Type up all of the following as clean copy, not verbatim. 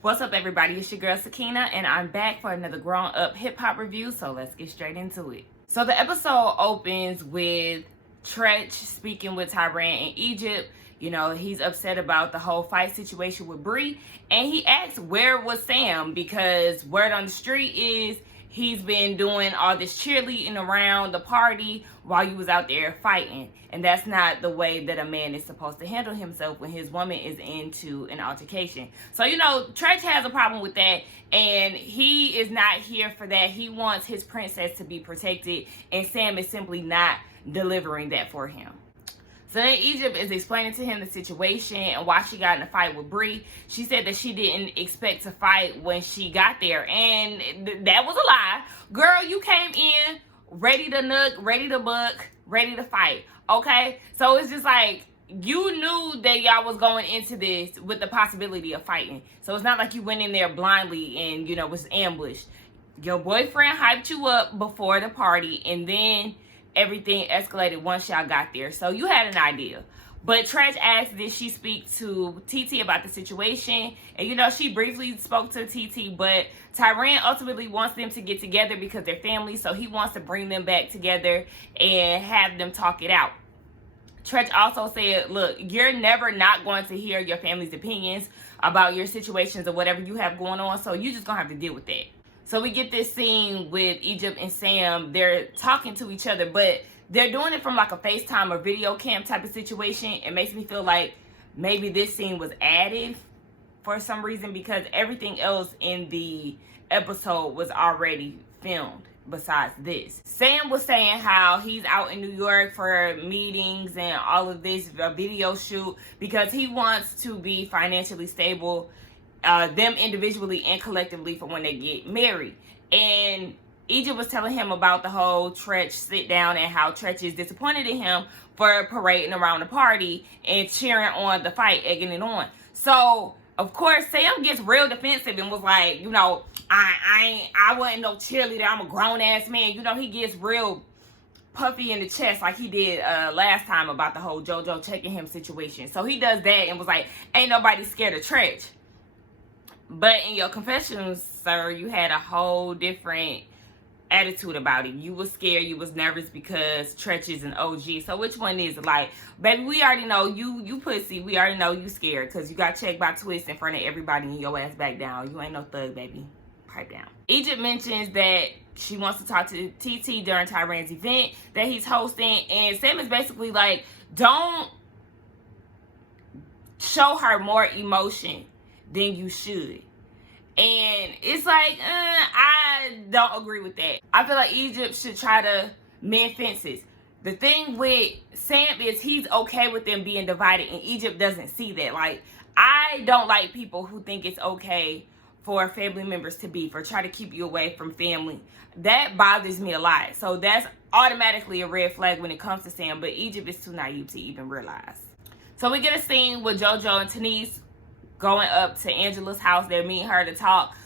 What's up, everybody? It's your girl Sakina, and I'm back for another grown-up hip-hop review, so let's get straight into it. So the episode opens with Tretch speaking with Tyran in Egypt. You know, he's upset about the whole fight situation with Bree, and he asks where was Sam, because word on the street is he's been doing all this cheerleading around the party while you was out there fighting. And that's not the way that a man is supposed to handle himself when his woman is into an altercation. So, you know, Tretch has a problem with that, and he is not here for that. He wants his princess to be protected, and Sam is simply not delivering that for him. So then Egypt is explaining to him the situation and why she got in a fight with Bree. She said that she didn't expect to fight when she got there, and that was a lie. Girl, you came in ready to nook, ready to buck, ready to fight, okay? So it's just like, you knew that y'all was going into this with the possibility of fighting. So it's not like you went in there blindly and, you know, was ambushed. Your boyfriend hyped you up before the party, and then everything escalated once y'all got there. So you had an idea. But Tretch asked, did she speak to TT about the situation? And, you know, she briefly spoke to TT, but Tyran ultimately wants them to get together because they're family. So he wants to bring them back together and have them talk it out. Tretch also said, look, you're never not going to hear your family's opinions about your situations or whatever you have going on. So you're just going to have to deal with that. So we get this scene with Egypt and Sam. They're talking to each other, but they're doing it from like a FaceTime or video cam type of situation. It makes me feel like maybe this scene was added for some reason, because everything else in the episode was already filmed besides this. Sam was saying how he's out in New York for meetings and all of this video shoot because he wants to be financially stable, them individually and collectively, for when they get married. And Egypt was telling him about the whole Tretch sit down and how Tretch is disappointed in him for parading around the party and cheering on the fight, egging it on. So of course Sam gets real defensive and was like, you know, I wasn't no cheerleader, I'm a grown ass man. You know, he gets real puffy in the chest like he did last time about the whole JoJo checking him situation. So he does that and was like, ain't nobody scared of Tretch. But in your confessions, sir, you had a whole different attitude about it. You was scared, you was nervous because Tretch is an OG. So which one is it? Like, baby, we already know you pussy. We already know you scared because you got checked by Twist in front of everybody and your ass back down. You ain't no thug, baby. Pipe down. Egypt mentions that she wants to talk to TT during Tyran's event that he's hosting, and Sam is basically like, don't show her more emotion than you should. And it's like, I don't agree with that. I feel like Egypt should try to mend fences. The thing with Sam is he's okay with them being divided, and Egypt doesn't see that. Like, I don't like people who think it's okay for family members to beef or try to keep you away from family. That bothers me a lot. So that's automatically a red flag when it comes to Sam, but Egypt is too naive to even realize. So we get a scene with JoJo and Denise going up to Angela's house. They're meeting her to talk.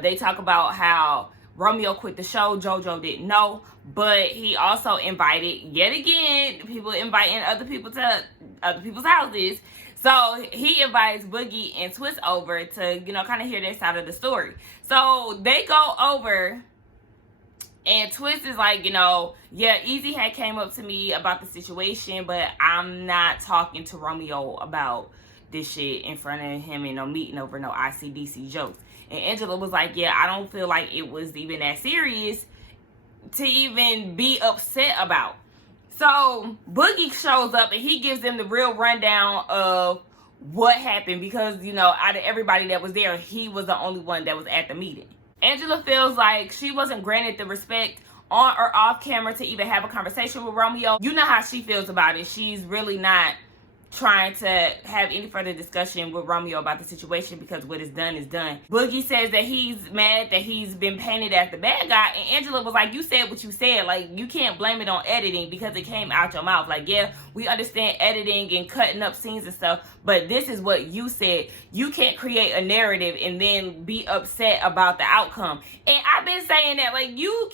They talk about how Romeo quit the show. JoJo didn't know, but he also invited, yet again, people inviting other people to other people's houses. So he invites Boogie and Twist over to, you know, kind of hear their side of the story. So they go over, and Twist is like, you know, yeah, Easy had came up to me about the situation, but I'm not talking to Romeo about this shit in front of him in no meeting over no ICDC jokes. And Angela was like, yeah, I don't feel like it was even that serious to even be upset about. So Boogie shows up and he gives them the real rundown of what happened, because, you know, out of everybody that was there, he was the only one that was at the meeting. Angela feels like she wasn't granted the respect on or off camera to even have a conversation with Romeo. You know how she feels about it. She's really not trying to have any further discussion with Romeo about the situation because what is done is done. Boogie says that he's mad that he's been painted as the bad guy, and Angela was like, you said what you said. Like, you can't blame it on editing because it came out your mouth. Like, yeah, we understand editing and cutting up scenes and stuff, but this is what you said. You can't create a narrative and then be upset about the outcome. And I've been saying that, like, you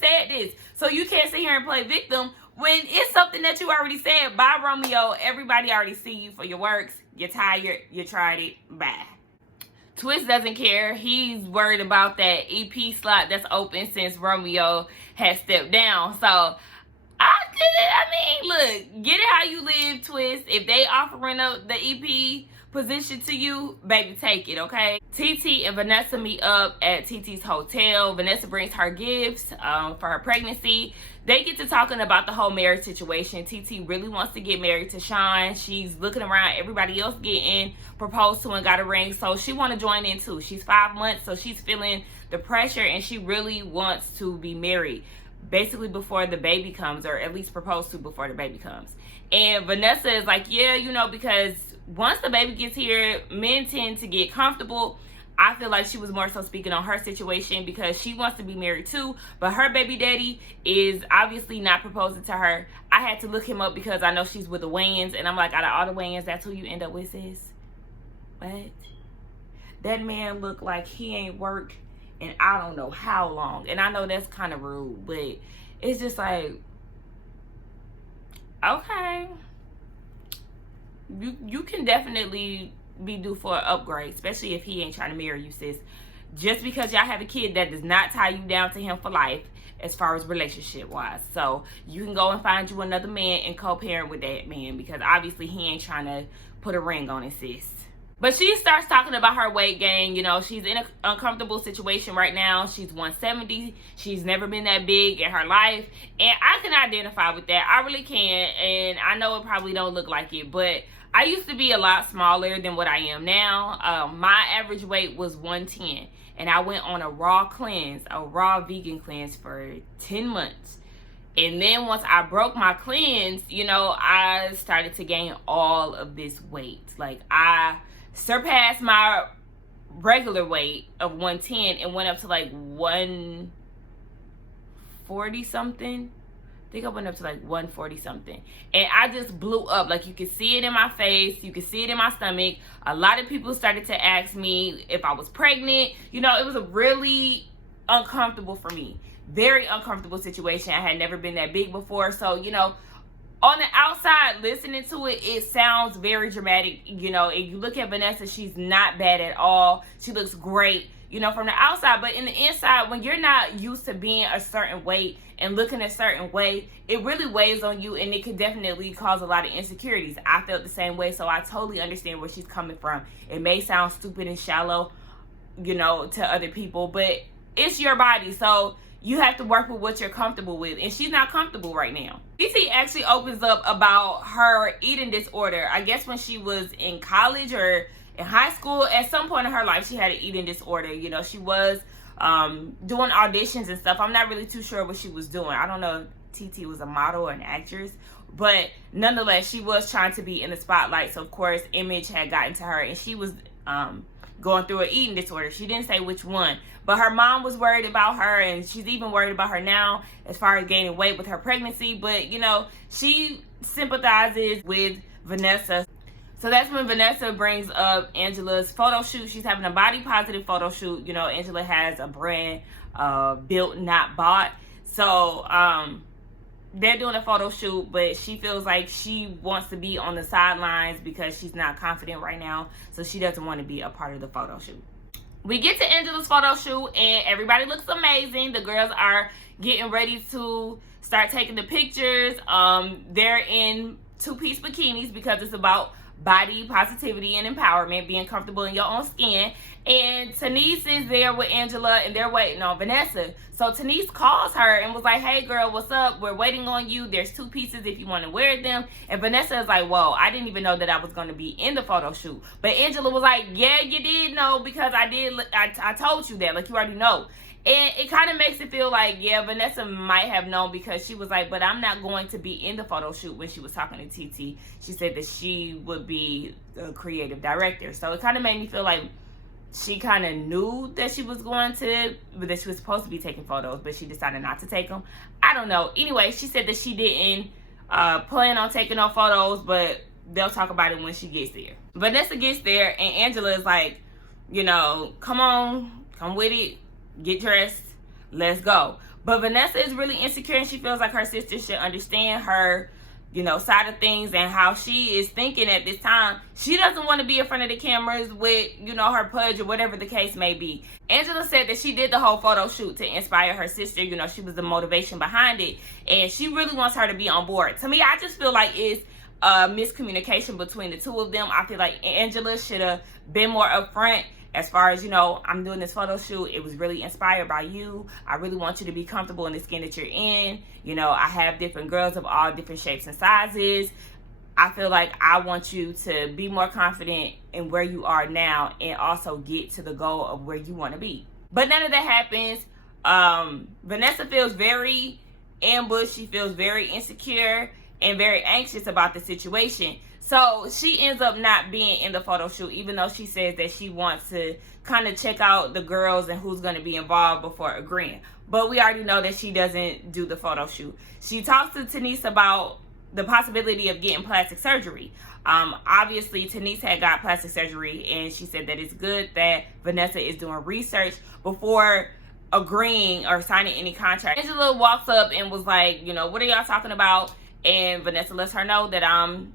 said this, so you can't sit here and play victim when it's something that you already said. Bye, Romeo. Everybody already see you for your works. You're tired. You tried it. Bye. Twist doesn't care. He's worried about that EP slot that's open since Romeo has stepped down. So look, get it how you live, Twist. If they offering up the EP position to you, baby, take it, okay? TT and Vanessa meet up at TT's hotel. Vanessa brings her gifts for her pregnancy. They get to talking about the whole marriage situation. TT really wants to get married to Sean. She's looking around everybody else getting proposed to and got a ring, so she want to join in too. She's 5 months, so she's feeling the pressure, and she really wants to be married basically before the baby comes, or at least proposed to before the baby comes. And Vanessa is like, yeah, you know, because once the baby gets here, men tend to get comfortable. I feel like she was more so speaking on her situation because she wants to be married too, but her baby daddy is obviously not proposing to her. I had to look him up because I know she's with the Wayans, and I'm like, out of all the Wayans, that's who you end up with, sis? What? That man looked like he ain't worked and I don't know how long. And I know that's kind of rude, but it's just like, okay, you can definitely be due for an upgrade, especially if he ain't trying to marry you, sis. Just because y'all have a kid, that does not tie you down to him for life as far as relationship wise. So you can go and find you another man and co-parent with that man, because obviously he ain't trying to put a ring on it, sis. But she starts talking about her weight gain. You know, she's in an uncomfortable situation right now. She's 170. She's never been that big in her life. And I can identify with that. I really can. And I know it probably don't look like it, but I used to be a lot smaller than what I am now. My average weight was 110. And I went on a raw cleanse, a raw vegan cleanse for 10 months. And then once I broke my cleanse, you know, I started to gain all of this weight. Like, I surpassed my regular weight of 110 and went up to like 140 something. I think I went up to like 140 something. And I just blew up. Like, you could see it in my face. You could see it in my stomach. A lot of people started to ask me if I was pregnant. You know, it was a really uncomfortable for me. Very uncomfortable situation. I had never been that big before. So, you know, on the outside, listening to it, it sounds very dramatic. You know, if you look at Vanessa, she's not bad at all. She looks great, you know, from the outside. But in the inside, when you're not used to being a certain weight and looking a certain way, it really weighs on you, and it could definitely cause a lot of insecurities. I felt the same way, so I totally understand where she's coming from. It may sound stupid and shallow, you know, to other people, but it's your body, so you have to work with what you're comfortable with, and she's not comfortable right now. TT actually opens up about her eating disorder. I guess when she was in college or in high school, at some point in her life, she had an eating disorder. You know, she was doing auditions and stuff. I'm not really too sure what she was doing. I don't know if TT was a model or an actress, but nonetheless, she was trying to be in the spotlight. So, of course, image had gotten to her, and she was going through an eating disorder. She didn't say which one, but her mom was worried about her, and she's even worried about her now as far as gaining weight with her pregnancy. But, you know, she sympathizes with Vanessa. So that's when Vanessa brings up Angela's photo shoot. She's having a body positive photo shoot. You know, Angela has a brand, built, not bought. So they're doing a photo shoot, but she feels like she wants to be on the sidelines because she's not confident right now. So she doesn't want to be a part of the photo shoot. We get to Angela's photo shoot, and everybody looks amazing. The girls are getting ready to start taking the pictures. They're in two-piece bikinis because it's about body positivity and empowerment, being comfortable in your own skin. And Tanise is there with Angela, and they're waiting on Vanessa. So Tanise calls her and was like, hey girl, what's up? We're waiting on you. There's two pieces if you want to wear them. And Vanessa is like, whoa, I didn't even know that I was going to be in the photo shoot. But Angela was like, yeah, you did know, because I told you that, like, you already know. And it kind of makes it feel like, yeah, Vanessa might have known, because she was like, but I'm not going to be in the photo shoot. When she was talking to TT, she said that she would be the creative director. So it kind of made me feel like she kind of knew that she was going to, but that she was supposed to be taking photos, but she decided not to take them. I don't know. Anyway, she said that she didn't plan on taking no photos, but they'll talk about it when she gets there. Vanessa gets there, and Angela is like, you know, come on, come with it. Get dressed, let's go. But Vanessa is really insecure, and she feels like her sister should understand her side of things, and how she is thinking at this time. She doesn't want to be in front of the cameras with, her pudge or whatever the case may be. Angela said that she did the whole photo shoot to inspire her sister. She was the motivation behind it, and she really wants her to be on board. To me, I just feel like it's miscommunication between the two of them. I feel like Angela should have been more upfront as far as, I'm doing this photo shoot. It was really inspired by you. I really want you to be comfortable in the skin that you're in. I have different girls of all different shapes and sizes. I feel like I want you to be more confident in where you are now and also get to the goal of where you want to be. But none of that happens. Vanessa feels very ambushed. She feels very insecure and very anxious about the situation. So she ends up not being in the photo shoot, even though she says that she wants to kind of check out the girls and who's going to be involved before agreeing. But we already know that she doesn't do the photo shoot. She talks to Tanika about the possibility of getting plastic surgery. Obviously, Tanika had got plastic surgery, and she said that it's good that Vanessa is doing research before agreeing or signing any contract. Angela walks up and was like, what are y'all talking about? And Vanessa lets her know that I'm,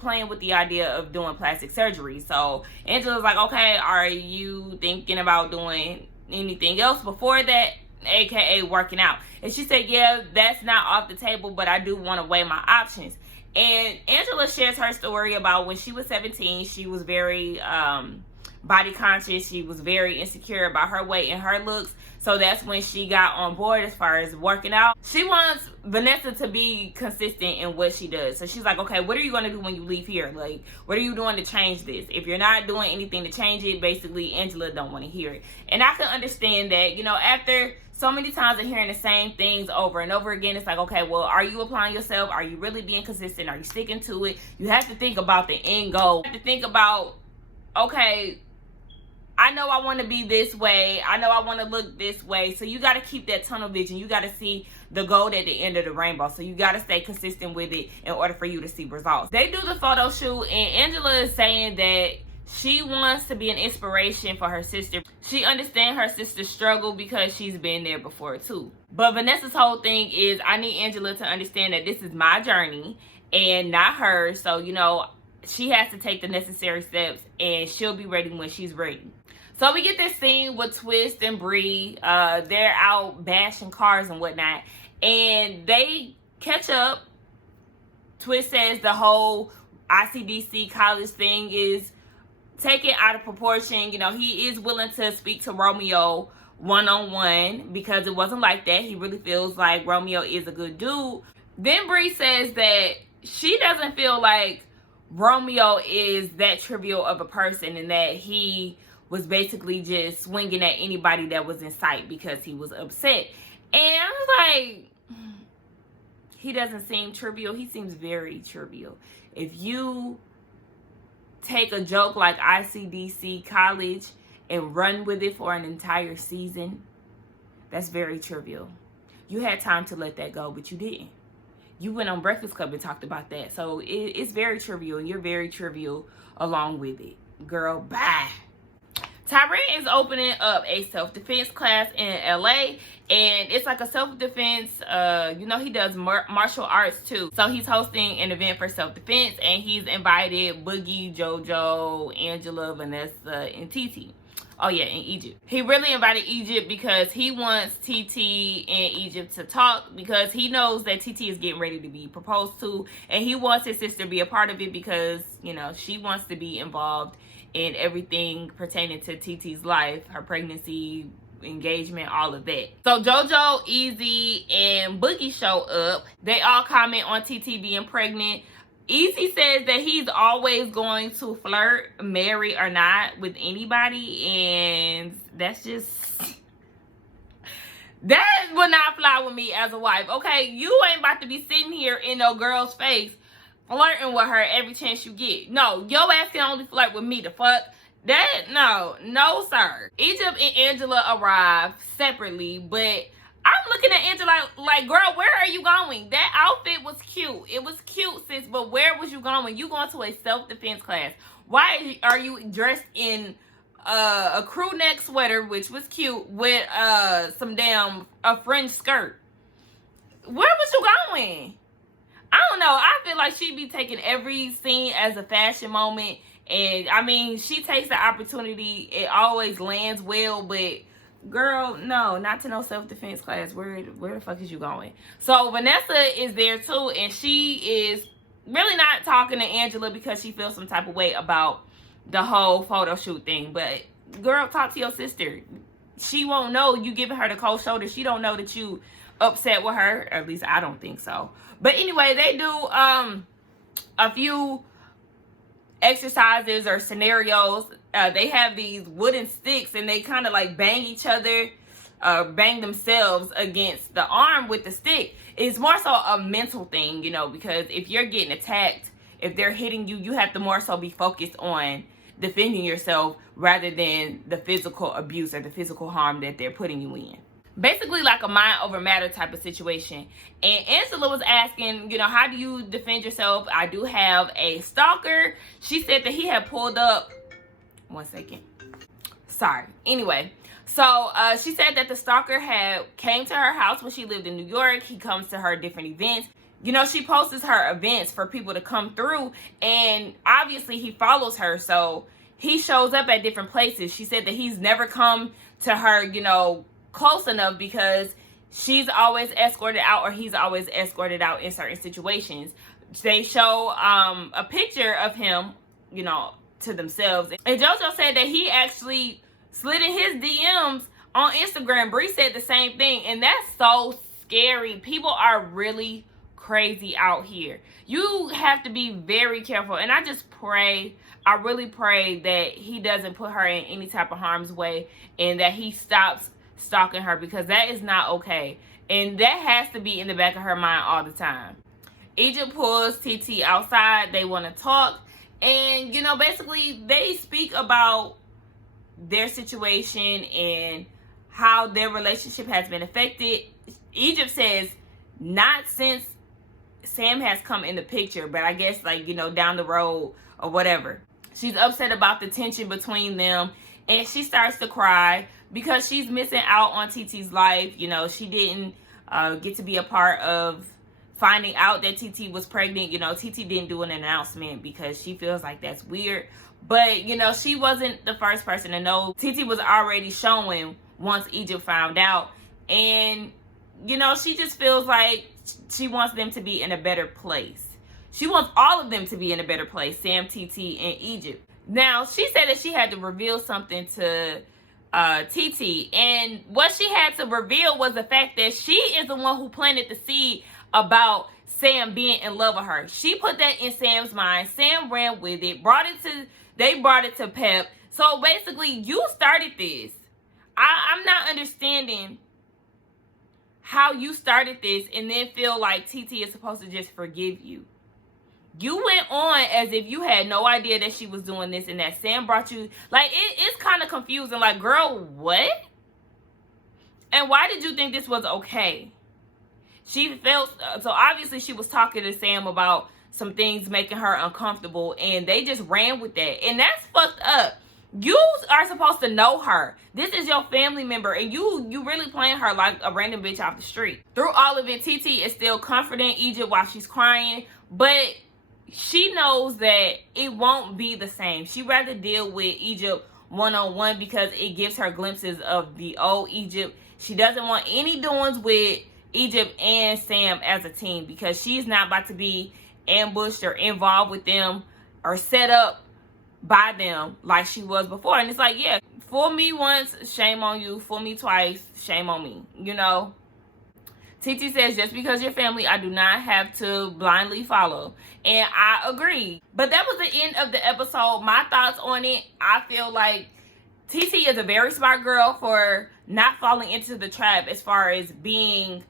playing with the idea of doing plastic surgery. So Angela's like, okay, are you thinking about doing anything else before that, aka working out? And she said, yeah, that's not off the table, but I do want to weigh my options. And Angela shares her story about when she was 17, she was very body conscious. She was very insecure about her weight and her looks. So that's when she got on board as far as working out. She wants Vanessa to be consistent in what she does. So she's like, okay, what are you going to do when you leave here? Like, what are you doing to change this? If you're not doing anything to change it, basically, Angela don't want to hear it. And I can understand that, after so many times of hearing the same things over and over again, it's like, okay, well, are you applying yourself? Are you really being consistent? Are you sticking to it? You have to think about the end goal. You have to think about, okay, I know I want to be this way. I know I want to look this way. So you got to keep that tunnel vision. You got to see the gold at the end of the rainbow. So you got to stay consistent with it in order for you to see results. They do the photo shoot, and Angela is saying that she wants to be an inspiration for her sister. She understands her sister's struggle because she's been there before too. But Vanessa's whole thing is, I need Angela to understand that this is my journey and not hers. So, she has to take the necessary steps, and she'll be ready when she's ready. So we get this scene with Twist and Bree. They're out bashing cars and whatnot, and they catch up. Twist says the whole ICDC college thing is taken out of proportion. He is willing to speak to Romeo one-on-one because it wasn't like that. He really feels like Romeo is a good dude. Then Bree says that she doesn't feel like Romeo is that trivial of a person, and that he was basically just swinging at anybody that was in sight because he was upset. And I was like, he doesn't seem trivial. He seems very trivial. If you take a joke like ICDC college and run with it for an entire season, that's very trivial. You had time to let that go, but you didn't. You went on Breakfast Club and talked about that. So it's very trivial, and you're very trivial along with it. Girl, bye. Tyrant is opening up a self-defense class in LA, and it's like a self-defense, he does martial arts too. So he's hosting an event for self-defense, and he's invited Boogie, JoJo, Angela, Vanessa, and TT. Oh yeah, in Egypt. He really invited Egypt because he wants TT and Egypt to talk, because he knows that TT is getting ready to be proposed to, and he wants his sister to be a part of it because, she wants to be involved in everything pertaining to TT's life, her pregnancy, engagement, all of that. So JoJo, Easy, and Boogie show up. They all comment on TT being pregnant. Easy says that he's always going to flirt, marry or not, with anybody, and that's just... that would not fly with me as a wife. Okay, you ain't about to be sitting here in no girl's face flirting with her every chance you get. No, your ass can only flirt with me. The fuck? That, no sir. Egypt and Angela arrive separately, but I'm looking at Angela like, girl, where are you going? That outfit was cute. It was cute, sis, but where was you going? You going to a self-defense class. Why are you dressed in a crew neck sweater, which was cute, with a fringe skirt? Where was you going? I I don't know. I feel like she be taking every scene as a fashion moment. And, I mean, she takes the opportunity. It always lands well, but... girl, no, not to no self-defense class. Where the fuck is you going? So Vanessa is there too, and she is really not talking to Angela because she feels some type of way about the whole photo shoot thing. But girl, talk to your sister. She won't know you giving her the cold shoulder. She don't know that you upset with her. Or at least I don't think so. But anyway, they do a few exercises or scenarios. They have these wooden sticks and they kind of like bang each other, bang themselves against the arm with the stick. It's more so a mental thing, you know, because if you're getting attacked, if they're hitting you, you have to more so be focused on defending yourself rather than the physical abuse or the physical harm that they're putting you in. Basically like a mind over matter type of situation. And Angela was asking, you know, how do you defend yourself? I do have a stalker. She said that he had pulled up. One second. Sorry. Anyway, so she said that the stalker had came to her house when she lived in New York. He comes to her different events. You know, she posts her events for people to come through. And obviously he follows her. So he shows up at different places. She said that he's never come to her, you know, close enough because she's always escorted out or he's always escorted out in certain situations. They show a picture of him, you know, to themselves. And JoJo said that he actually slid in his DMs on Instagram. Bree said the same thing. And that's so scary. People are really crazy out here. You have to be very careful. And I just pray, I really pray that he doesn't put her in any type of harm's way and that he stops stalking her, because that is not okay. And that has to be in the back of her mind all the time. Egypt pulls TT outside. They want to talk. And, you know, basically they speak about their situation and how their relationship has been affected. Egypt says not since Sam has come in the picture, but I guess like, you know, down the road or whatever. She's upset about the tension between them and she starts to cry because she's missing out on TT's life. You know, she didn't get to be a part of finding out that TT was pregnant. You know, TT didn't do an announcement because she feels like that's weird. But, you know, she wasn't the first person to know. TT was already showing once Egypt found out. And, you know, she just feels like she wants them to be in a better place. She wants all of them to be in a better place, Sam, TT, and Egypt. Now, she said that she had to reveal something to TT. And what she had to reveal was the fact that she is the one who planted the seed about Sam being in love with her. She put that in Sam's mind. Sam ran with it, they brought it to Pep. So basically, you started this. I'm not understanding how you started this and then feel like TT is supposed to just forgive you. You went on as if you had no idea that she was doing this and that Sam brought you. Like, it's kind of confusing. Like, girl, what? And why did you think this was okay? She felt, so obviously she was talking to Sam about some things making her uncomfortable, and they just ran with that. And that's fucked up. You are supposed to know her. This is your family member, and you really playing her like a random bitch off the street. Through all of it, TT is still comforting Egypt while she's crying, but she knows that it won't be the same. She'd rather deal with Egypt one-on-one because it gives her glimpses of the old Egypt. She doesn't want any doings with Egypt and Sam as a team because she's not about to be ambushed or involved with them or set up by them like she was before. And it's like, yeah, fool me once, shame on you. Fool me twice, shame on me. You know? TT says, just because you're family, I do not have to blindly follow. And I agree. But that was the end of the episode. My thoughts on it, I feel like TT is a very smart girl for not falling into the trap as far as being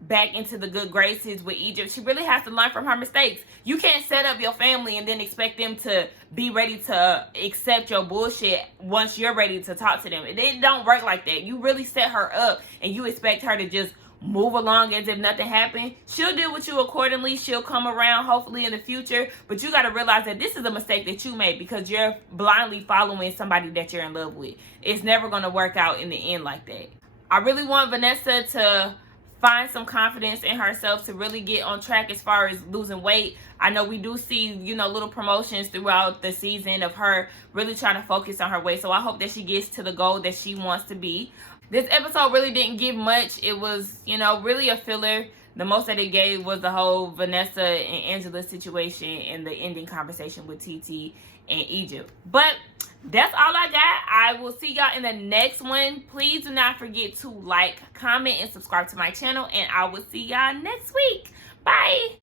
back into the good graces with Egypt. She really has to learn from her mistakes. You can't set up your family and then expect them to be ready to accept your bullshit once you're ready to talk to them. It don't work like that. You really set her up and you expect her to just move along as if nothing happened. She'll deal with you accordingly. She'll come around hopefully in the future. But you got to realize that this is a mistake that you made because you're blindly following somebody that you're in love with. It's never going to work out in the end like that. I really want Vanessa to find some confidence in herself to really get on track as far as losing weight. I know we do see, little promotions throughout the season of her really trying to focus on her weight. So I hope that she gets to the goal that she wants to be. This episode really didn't give much. It was, really a filler. The most that it gave was the whole Vanessa and Angela situation and the ending conversation with TT and Egypt. But that's all I got. I will see y'all in the next one. Please do not forget to like, comment, and subscribe to my channel. And I will see y'all next week. Bye.